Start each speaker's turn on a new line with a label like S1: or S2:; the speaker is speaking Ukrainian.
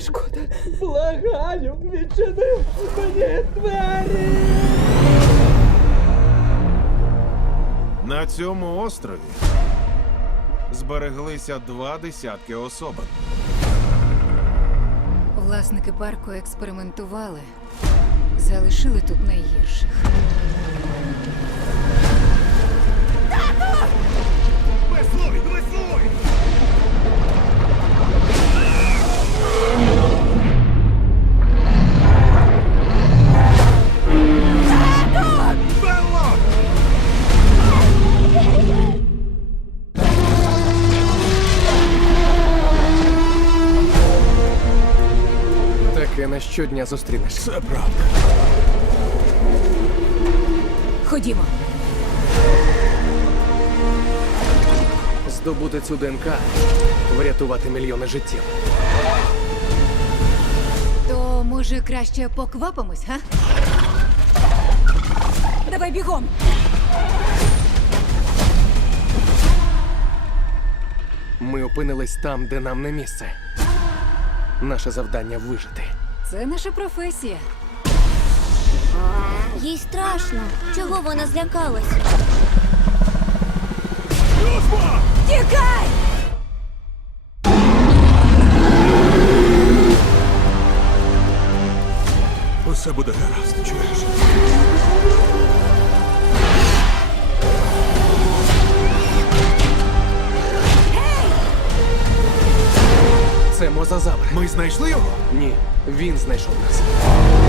S1: шкода.
S2: Благаю, відчини мені двері!
S3: На цьому острові збереглися 20 особин.
S1: Власники парку експериментували. Залишили тут найгірших.
S3: Веслуй! Веслуй! Белло!
S4: Таке не щодня зустрінеш.
S3: Це правда.
S1: Ходімо.
S4: Здобути цю ДНК, врятувати мільйони життів.
S1: То, може, краще поквапимось, га? Давай бігом!
S4: Ми опинились там, де нам не місце. Наше завдання вижити.
S1: Це наша професія.
S5: Їй страшно. Чого вона злякалась?
S1: Тікай!
S3: Усе буде гаразд, чуєш?
S4: Це мозазавр.
S3: Ми знайшли його?
S4: Ні, він знайшов нас.